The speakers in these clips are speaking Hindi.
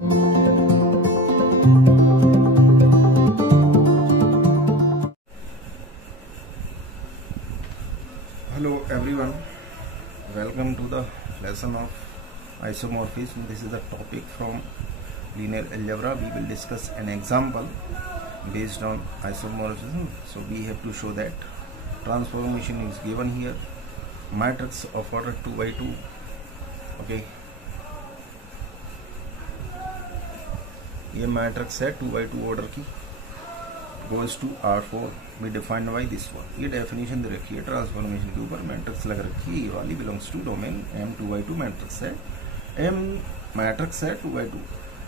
Hello everyone, welcome to the lesson of isomorphism. This is the topic from linear algebra. We will discuss an example based on isomorphism. So we have to show that transformation is given here, matrix of order 2 by 2. Okay, ये मैट्रिक्स है 2 by 2 ऑर्डर की, goes to R4, we defined by this one. ये डेफिनेशन दे रखी है ट्रांसफॉर्मेशन के ऊपर, मैट्रिक्स लग रखी है, ये वाली belongs to domain M 2 by 2 matrix है, M मैट्रिक्स है 2 by 2.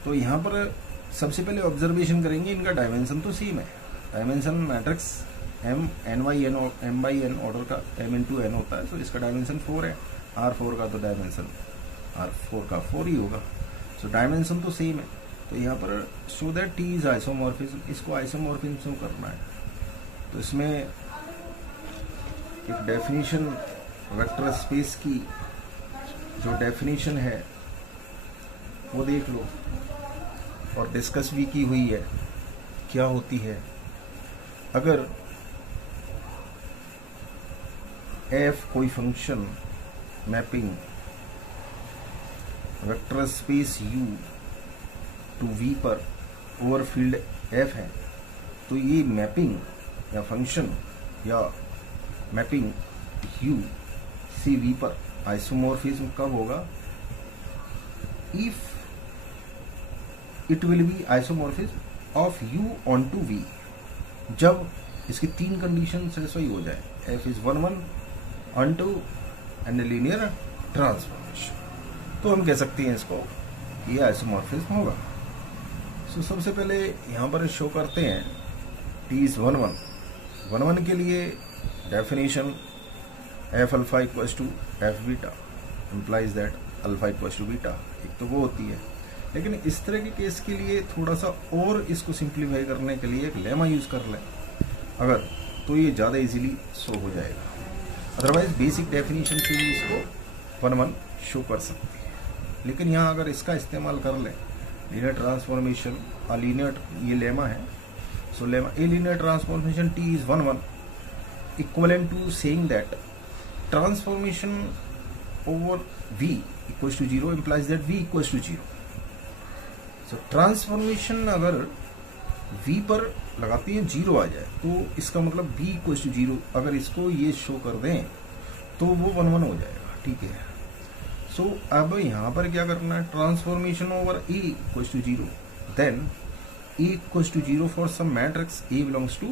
तो यहाँ पर सबसे पहले ऑब्जर्वेशन करेंगे, इनका डायमेंशन तो सेम है. Dimension matrix M n by n order का M into n होता है, तो इसका डायमेंशन 4 है. R4 का तो डायमेंशन R4 का 4 ही होगा. सो डायमेंशन तो सेम है. तो यहाँ पर show that T is isomorphism, इसको आइसोमॉर्फिज्म करना है. तो इसमें एक डेफिनेशन वेक्टर स्पेस की जो डेफिनेशन है वो देख लो, और डिस्कस भी की हुई है क्या होती है अगर एफ कोई function mapping vector space U to V पर ओवर फील्ड एफ है. तो ये मैपिंग या फंक्शन या मैपिंग यू सी वी पर आइसोमॉर्फिज्म कब होगा? If it will be isomorphism of U onto V, जब इसकी तीन कंडीशन सेटिस्फाई हो जाए, F is 1 1 onto and linear transformation, तो हम कह सकते हैं इसको ये आइसोमॉर्फिज्म होगा. सो सबसे पहले यहाँ पर शो करते हैं टी इज 1 1 के लिए definition F alpha equals to F beta implies that alpha equals to beta. एक तो वो होती है, लेकिन इस तरह के केस के लिए थोड़ा सा और इसको सिंप्लीफाई करने के लिए एक लेमा यूज कर लें अगर, तो ये ज़्यादा इजीली शो हो जाएगा. अदरवाइज बेसिक डेफिनेशन से भी इसको 1 1 शो कर सकते हैं. लेकिन यहाँ अगर इसका इस्तेमाल कर लें, लीनियर ट्रांसफॉर्मेशन लीनियर, ये लेमा है. So lemma a linear transformation T is 1 1 equivalent to saying that transformation over v equals to 0 implies that v equals to 0. So transformation अगर v पर लगाते हैं 0 आ जाए, तो इसका मतलब v इक्वल्स टू 0. अगर इसको ये शो कर दें तो वो 1 1 हो जाएगा. ठीक है. सो अब यहाँ पर क्या करना है, transformation over A equals to 0, then A equals to 0 for some matrix A belongs to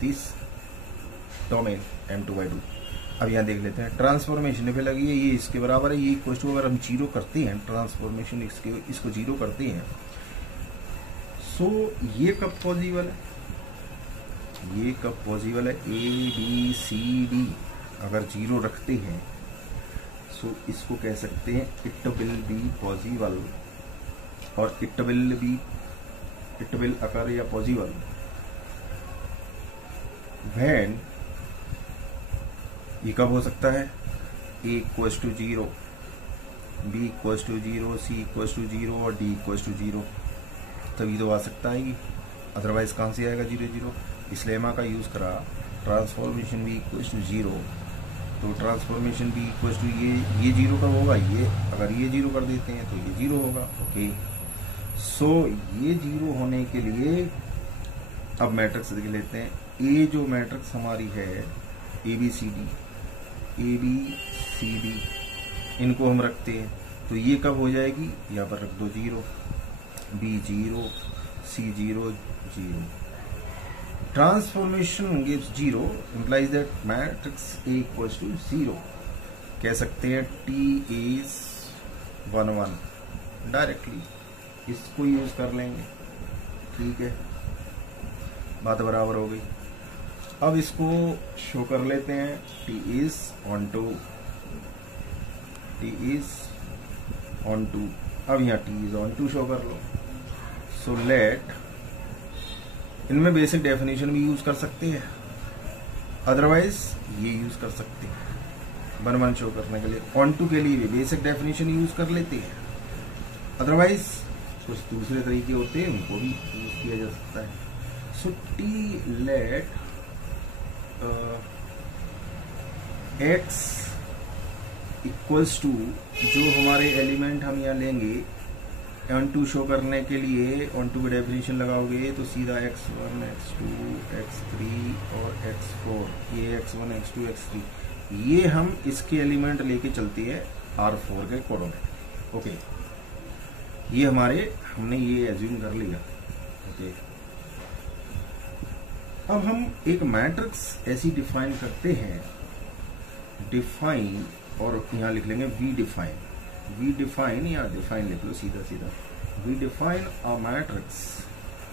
this domain M 2 by 2. अब यहाँ देख लेते हैं ट्रांसफॉर्मेशन पे लगी है, ये इसके बराबर है, ये इक्वल्स टू, अगर हम 0 करते हैं ट्रांसफॉर्मेशन इसको 0 करते हैं, सो ये कब पॉसिबल है, ये कब पॉसिबल है, ए बी सी डी अगर 0 रखते हैं, सो इसको कह सकते हैं इट विल बी पॉसिबल, और इट विल अकर या पॉसिबल व्हेन, ये कब हो सकता है, a equals to 0, b equals to 0, c equals to 0 और डी इक्वल्स टू 0, तभी तो आ सकता है. अदरवाइज कहां से आएगा 0 0? इस लेमा का यूज करा, ट्रांसफॉर्मेशन बी इक्वल्स टू 0, तो ट्रांसफॉर्मेशन बी इक्वल्स टू ये 0 कब होगा, ये अगर ये 0 कर देते हैं तो ये 0 होगा. ओके. सो ये 0 होने के लिए अब मैट्रिक्स देख लेते हैं. ए जो मैट्रिक्स हमारी है ए बी सी डी, इनको हम रखते हैं, तो ये कब हो जाएगी, यहाँ पर रख दो 0, B 0, C 0 0. Transformation gives 0 implies that matrix A equals to 0. कह सकते हैं T is 1 1 डायरेक्टली इसको यूज कर लेंगे. ठीक है, बात बराबर हो गई. अब इसको शो कर लेते हैं T is on 2, T is on 2. अब यहाँ T is on 2 शो कर लो. सो लेट, इनमें बेसिक डेफिनेशन भी यूज कर सकते हैं, अदरवाइज ये यूज कर सकते हैं 1 1 शो करने के लिए. ऑन टू के लिए भी बेसिक डेफिनेशन यूज कर लेते हैं, अदरवाइज कुछ दूसरे तरीके होते हैं, उनको भी यूज किया जा सकता है। So T let x equals to, जो हमारे एलिमेंट हम यहाँ लेंगे ऑन टू शो करने के लिए, ऑन टू की डेफिनेशन लगाओगे तो सीधा x1 x2 x3 और x4, ये x1 x2 x3, ये हम इसके एलिमेंट लेके चलती है R4 के कोऑर्डिनेट। ओके, ये हमारे, हमने ये एज्यूम कर लिया। ओके, अब हम एक मैट्रिक्स ऐसी डिफाइन करते हैं, डिफाइन, और यहाँ लिख लेंगे वी डिफाइन, वी डिफाइन या डिफाइन लिख लो सीधा सीधा, वी डिफाइन अ मैट्रिक्स।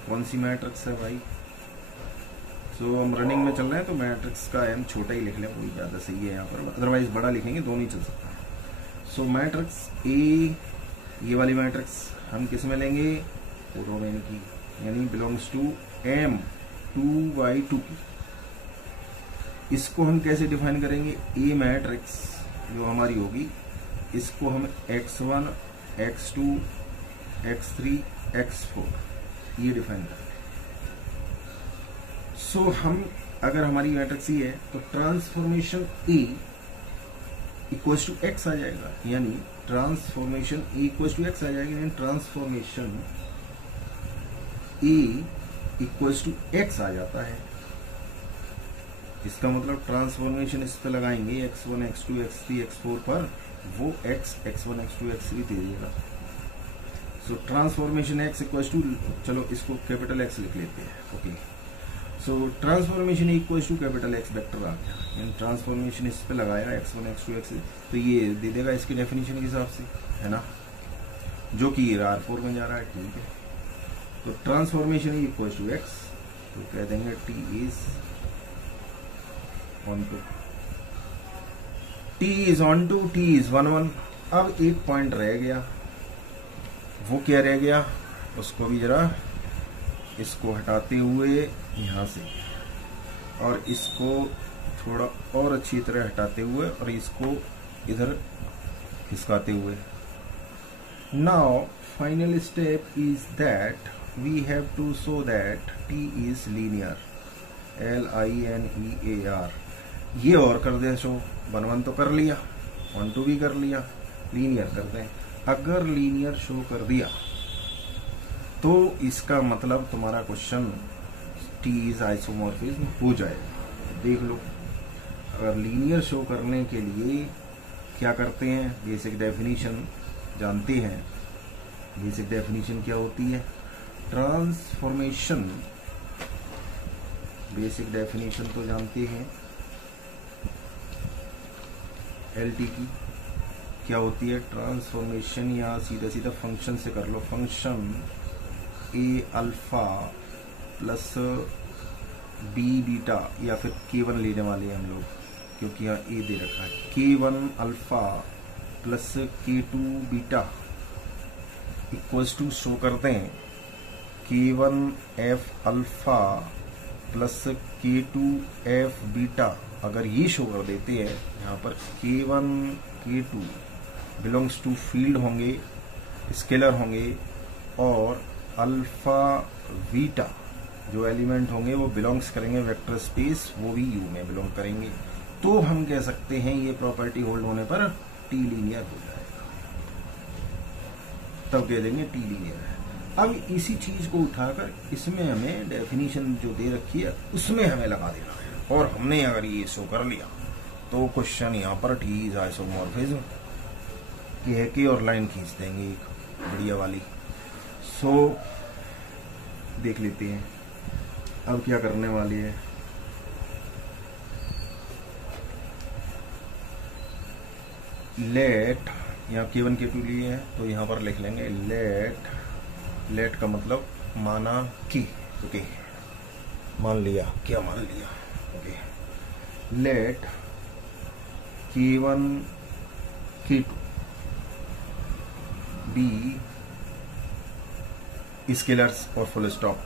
कौन सी मैट्रिक्स है भाई? सो हम रनिंग में चल रहे हैं तो मैट्रिक्स का एम छोटा ही लिख लें, वही ज्यादा सही है यहाँ पर, अदरवाइज बड़ा लिखेंगे दोनों ही चल सकता है। सो मैट्रिक्स ए, ये वाली मैट्रिक्स हम किस में लेंगे? रोमेन की, यानी बिलोंग्स टू एम 2/2 की। इसको हम कैसे डिफाइन करेंगे? ए मैट्रिक्स जो हमारी होगी, इसको हम x1 x2 x3 x4 ये डिफाइन करेंगे। सो हम, अगर हमारी मैट्रिक्स ये है तो transformation a equals to x आ जाएगा, यानी transformation a equals to x आ जाएगा, यानी transformation a equals to x आ जाता है। इसका मतलब ट्रांसफॉर्मेशन इस पे लगाएंगे x1 x2 x3 x4 पर, वो x x1 x2 x3 दे देगा। So transformation x equals to, चलो इसको कैपिटल X लिख लेते हैं। Okay, so transformation equals to capital X vector आ गया, यानी ट्रांसफॉर्मेशन इस पे लगाया x1 x2 x3, तो ये दे देगा इसकी डेफिनेशन के हिसाब से, है ना, जो कि R4 में जा रहा है। ठीक है, तो ट्रांसफॉर्मेशन इक्वल्स टू x, तो कह देंगे t is onto, t is onto, t is 1 1। अब एक पॉइंट रह गया, वो क्या रह गया? उसको भी जरा इसको हटाते हुए यहां से, और इसको थोड़ा और अच्छी तरह हटाते हुए, और इसको इधर खिसकाते हुए। Now final step is that we have to show that t is linear, LINEAR। ये और कर दे शो, 1 1 तो कर लिया, 1 2 भी कर लिया, लीनियर कर दें। अगर लीनियर शो कर दिया तो इसका मतलब तुम्हारा क्वेश्चन t इज आइसोमॉर्फिज्म हो जाएगा। देख लो, अगर लीनियर शो करने के लिए क्या करते हैं, बेसिक डेफिनेशन जानते हैं। बेसिक डेफिनेशन क्या होती है? ट्रांसफॉर्मेशन, बेसिक डेफिनेशन तो जानते हैं LT की क्या होती है? ट्रांसफॉर्मेशन, या सीधा सीधा फंक्शन से कर लो, फंक्शन ए अल्फा प्लस बी बीटा, या फिर K1 लेने वाले हैं हम लोग, क्योंकि यहाँ ए दे रखा है। K1 alpha plus K2 beta equals to show करते हैं K1 F alpha plus K2 F beta. अगर ये शो कर देते हैं, यहाँ पर K1 K2 belongs to field होंगे, स्केलर होंगे, और अल्फा बीटा जो एलिमेंट होंगे वो बिलोंग्स करेंगे वेक्टर स्पेस, वो भी यू में बिलोंग करेंगे, तो हम कह सकते हैं ये प्रॉपर्टी होल्ड होने पर टी लीनियर हो जाएगा, तब कह देंगे टी लीनियर है। अब इसी चीज को उठाकर इसमें हमें डेफिनेशन जो दे रखी है उसमें हमें लगा देना है, और हमने अगर ये शो कर लिया तो क्वेश्चन यहाँ पर टी इज आइसोमॉर्फिज्म कह के और लाइन खींच देंगे एक बढ़िया वाली। सो देख लेते हैं अब क्या करने वाली है। लेट, यहाँ K1 K2 लिए हैं तो यहाँ पर लिख लेंगे लेट, लेट का मतलब माना कि, ओके, मान लिया, क्या मान लिया, okay, let K1 K2 be scalars और फुल स्टॉप।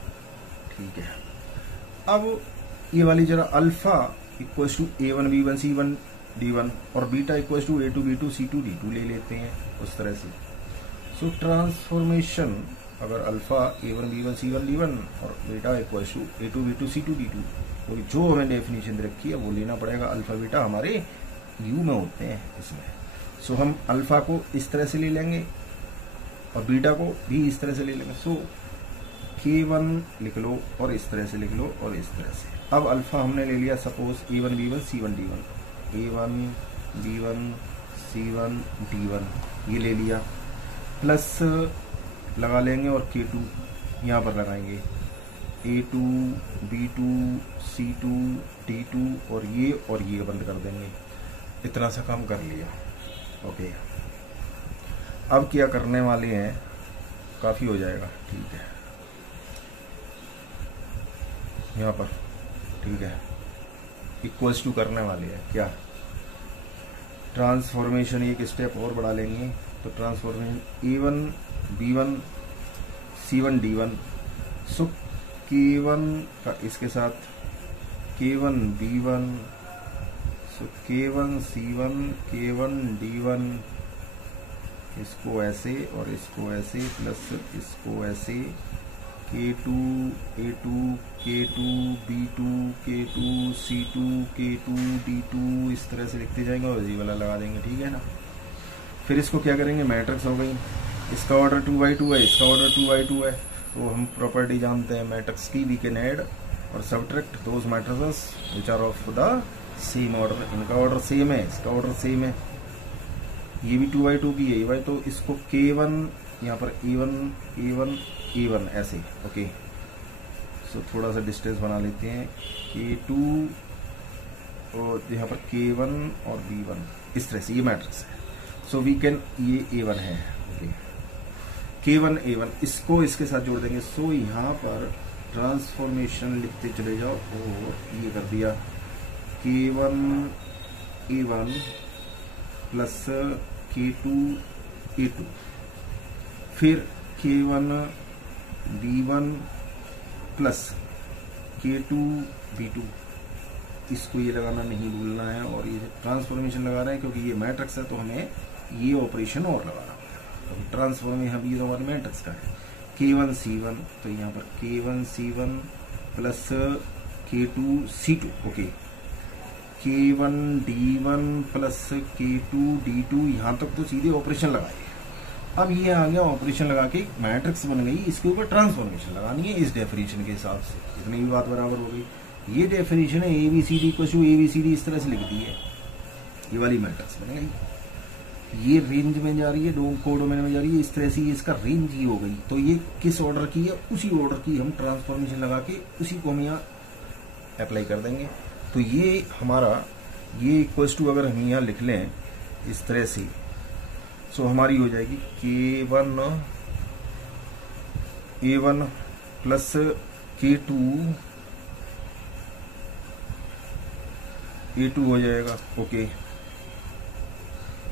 ठीक है, अब ये वाली जरा alpha equals to A1 B1 C1 D1 और beta equals to A2 B2 C2 D2 ले लेते हैं उस तरह से। सो ट्रांसफॉर्मेशन अगर alpha A1 B1 C1 D1 और beta equal to A2 B2 C2 D2, तो जो हमें डेफिनेशन दे रखी है वो लेना पड़ेगा। अल्फा बीटा हमारे यू में होते हैं इसमें। सो हम अल्फा को इस तरह से ले लेंगे और बीटा को भी इस तरह से ले लेंगे। सो K1 लिख लो और इस तरह से लिख लो और इस तरह से। अब अल्फा हमने ले लिया suppose A1 B1 C1 D1, A1 B1 C1 D1 ये ले लिया, प्लस लगा लेंगे और K2 यहाँ पर लगाएंगे, A2 B2 C2 D2 और ये बंद कर देंगे। इतना सा काम कर लिया। ओके, अब क्या करने वाले हैं, काफी हो जाएगा, ठीक है, यहाँ पर ठीक है, इक्वल्स टू करने वाले हैं क्या, ट्रांसफॉर्मेशन एक स्टेप और बढ़ा लेंगे। तो transformation A1 B1 C1 D1, सो K1 का इसके साथ K1 B1, सो K1 C1 K1 D1, इसको ऐसे और इसको ऐसे, प्लस इसको ऐसे, K2 A2 K2 B2 K2 C2 K2 D2 इस तरह से लिखते जाएंगे और ये वाला लगा देंगे, ठीक है ना। फिर इसको क्या करेंगे, मैट्रिक्स हो गई, इसका ऑर्डर 2x2 है, इसका ऑर्डर 2x2 है, तो हम प्रॉपर्टी जानते हैं मैट्रिक्स की, वी कैन ऐड और subtract those matrices which are of the same order. इनका ऑर्डर सेम है, इसका ऑर्डर सेम है, ये भी 2x2 की है ये भाई, तो इसको K1 यहाँ पर A1 ऐसे। ओके, सो थोड़ा सा डिस्टेंस बना लेते हैं, K2 और यहाँ पर K1 और B1 इस तरह से, ये मैट्रिक्स है। सो वी कैन, ये A1 है, ओके, K1 A1, इसको इसके साथ जोड़ देंगे। सो यहाँ पर ट्रांसफॉर्मेशन लिखते चले जाओ और ये कर दिया K1 A1 plus K2 A2, फिर K1 B1 plus K2 B2, इसको ये लगाना नहीं भूलना है, और ये ट्रांसफॉर्मेशन लगा रहे हैं क्योंकि ये मैट्रिक्स है तो हमें ये ऑपरेशन और लगाना पड़ेगा। तो ट्रांसफॉर्मेशन अभी तो हमारे मैट्रिक्स का है, K1 C1, तो यहाँ पर K1 C1 plus K2 C2, okay, K1 D1 plus K2 D2, यहाँ तक तो सीधे ऑपरेशन लगाए। अब ये आ गया ऑपरेशन लगा के मैट्रिक्स बन गई, इसके ऊपर ट्रांसफॉर्मेशन लगानी है इस डेफिनेशन के हिसाब से, इतनी भी बात बराबर हो गई। ये डेफिनेशन है ABCD इक्वल टू ABCD, इस तरह से लिख दी है, ये वाली मैट्रिक्स बन गई। ये रेंज में जा रही है, कोडोमेन में जा रही है, इस तरह से इसका रेंज ही हो गई। तो ये किस ऑर्डर की है, उसी ऑर्डर की हम ट्रांसफॉर्मेशन लगा के उसी को हम यहाँ अप्लाई कर देंगे। तो ये हमारा ये इक्वल्स टू अगर हम यहाँ लिख लें इस तरह से, सो हमारी हो जाएगी K1 A1 plus K2 A2 हो जाएगा, ओके,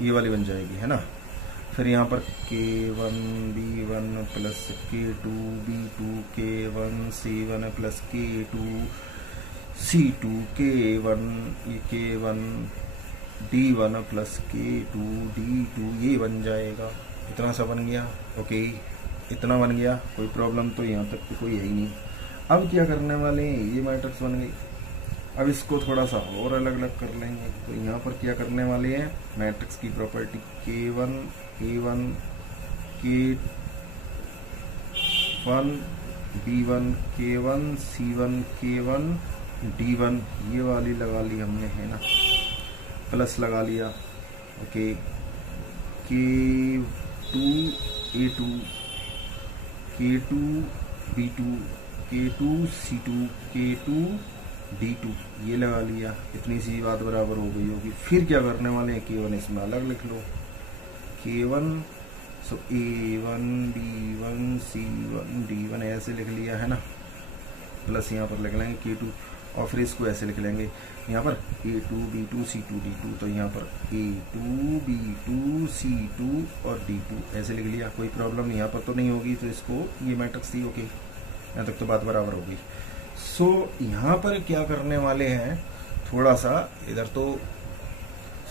ये वाली बन जाएगी, है ना। फिर यहाँ पर K1 B1 plus K2 B2 K1 C1 plus K2 C2 K1 ये K1 D1 plus K2 D2 ये बन जाएगा। इतना सा बन गया, ओके, इतना बन गया, कोई प्रॉब्लम तो यहाँ तक तो कोई है ही नहीं। अब क्या करने वाले हैं, ये मैट्रिक्स बन गई। अब इसको थोड़ा सा और अलग अलग कर लेंगे। तो यहाँ पर क्या करने वाले हैं, मैट्रिक्स की property K1 A1 K1 B1 K1 C1 K1 D1 ये वाली लगा ली हमने, है ना, प्लस लगा लिया, okay, K2 A2 K2 B2 K2 C2 K2 D2 ये लगा लिया। इतनी सी बात बराबर हो गई होगी। फिर क्या करने वाले हैं, K1 इसमें अलग लिख लो, K1 सो A1 B1 C1 D1 ऐसे लिख लिया, है ना, प्लस यहाँ पर लिख लेंगे K2 और फिर इसको ऐसे लिख लेंगे यहाँ पर A2 B2 C2 D2, तो यहाँ पर A2 B2 C2 और D2 ऐसे लिख लिया। कोई प्रॉब्लम नहीं यहाँ पर तो नहीं होगी, तो इसको ये मैट्रिक्स थी, ओके, यहाँ तक तो बात बराबर हो गई। सो यहाँ पर क्या करने वाले हैं, थोड़ा सा इधर तो,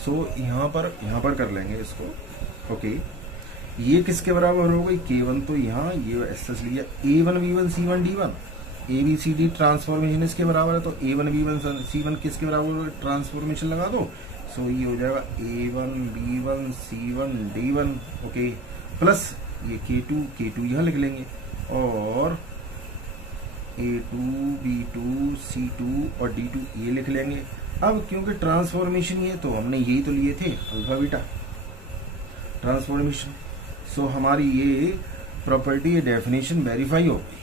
सो यहाँ पर कर लेंगे इसको, ओके, ये किसके बराबर हो गई, K1 तो यहाँ ये एस लिया, A1 B1 C1 D1, ABCD transformation इसके बराबर है, तो A1 B1 C1 किसके बराबर है, ट्रांसफॉर्मेशन लगा दो, सो ये हो जाएगा A1 B1 C1 D1, okay, plus ये K2 यहाँ लिख लेंगे, और A2 B2 C2 और D2 ये लिख लेंगे। अब क्योंकि ट्रांसफॉर्मेशन ये तो हमने यही तो लिए थे अल्फा बीटा ट्रांसफॉर्मेशन, सो हमारी ये प्रॉपर्टी, ये डेफिनेशन वेरीफाई हो गई।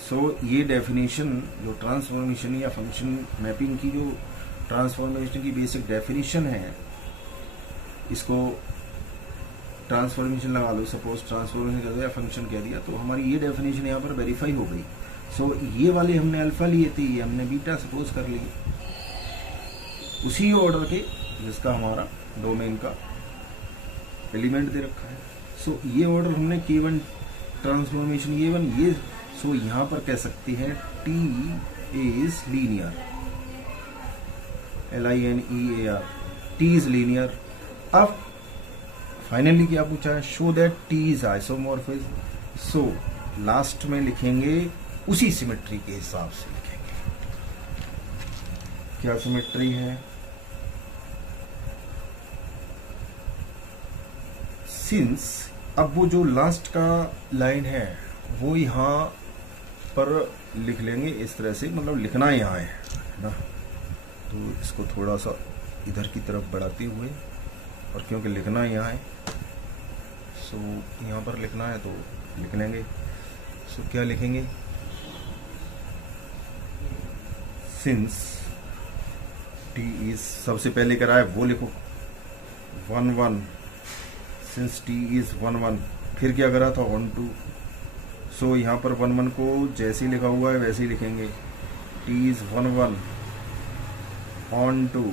सो ये डेफिनेशन जो ट्रांसफॉर्मेशन या फंक्शन मैपिंग की जो ट्रांसफॉर्मेशन की बेसिक डेफिनेशन है, इसको ट्रांसफॉर्मेशन लगा लो, सपोज ट्रांसफॉर्मेशन कर दिया, फंक्शन कह दिया, तो हमारी ये डेफिनेशन यहाँ पर वेरीफाई हो गई। सो ये वाले हमने अल्फा लिए थे, ये हमने बीटा सपोज कर लिए, उसी ऑर्डर के जिसका हमारा डोमेन का एलिमेंट दे रखा है। सो ये ऑर्डर हमने K1 ट्रांसफॉर्मेशन ये1 ये, सो यहाँ पर कह सकते हैं T is linear, LINEAR, T is linear. अब फाइनली क्या पूछा है, show that T is isomorphism. So last में लिखेंगे उसी सिमेट्री के हिसाब से लिखेंगे, क्या सिमेट्री है, सिंस, अब वो जो लास्ट का लाइन है वो यहाँ पर लिख लेंगे इस तरह से, मतलब लिखना यहाँ है ना, तो इसको थोड़ा सा इधर की तरफ बढ़ाते हुए, और क्योंकि लिखना यहाँ है, सो यहाँ पर लिखना है तो लिख लेंगे। सो क्या लिखेंगे, सिंस T इज, सबसे पहले करा है वो लिखो 1 1, सिंस T इज 1 1, फिर क्या करा था 1 2, सो यहाँ पर 1 1 को जैसे लिखा हुआ है वैसे ही लिखेंगे, T is 1 1 on 2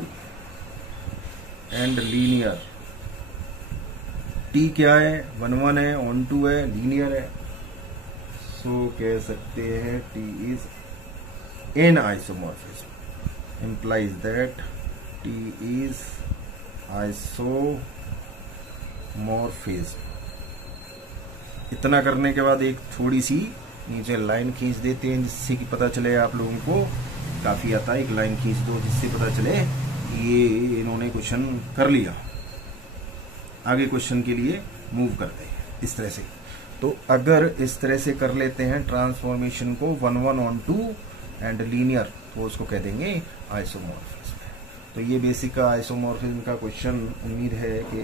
and linear, T क्या है 1 1 है, ऑन 2 है, लीनियर है, सो कह सकते हैं T is an isomorphism, implies that T is isomorphism। इतना करने के बाद एक थोड़ी सी नीचे लाइन खींच देते हैं, जिससे कि पता चले आप लोगों को, काफी आता है एक लाइन खींच दो जिससे पता चले ये इन्होंने क्वेश्चन कर लिया, आगे क्वेश्चन के लिए मूव करते हैं इस तरह से। तो अगर इस तरह से कर लेते हैं ट्रांसफॉर्मेशन को 1 1 ऑन 2 एंड लीनियर, तो उसको कह देंगे आइसोमॉर्फिज्म। तो ये बेसिक का आइसोमॉर्फिज्म का क्वेश्चन उम्मीद है कि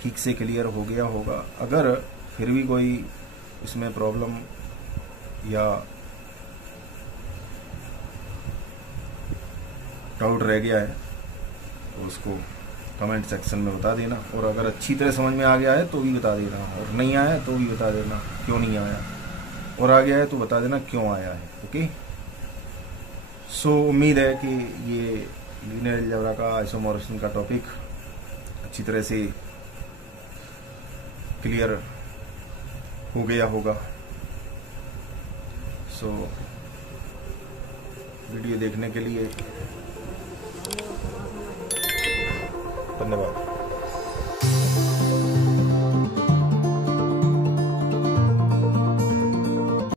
ठीक से क्लियर हो गया होगा। अगर फिर भी कोई इसमें प्रॉब्लम या डाउट रह गया है तो उसको कमेंट सेक्शन में बता देना, और अगर अच्छी तरह समझ में आ गया है तो भी बता देना, और नहीं आया तो भी बता देना क्यों नहीं आया, और आ गया है तो बता देना क्यों आया है। ओके, सो उम्मीद है कि ये लीनियर अलजेब्रा का आइसोमॉर्फिज्म का टॉपिक अच्छी तरह से क्लियर हो गया होगा। सो वीडियो देखने के लिए धन्यवाद।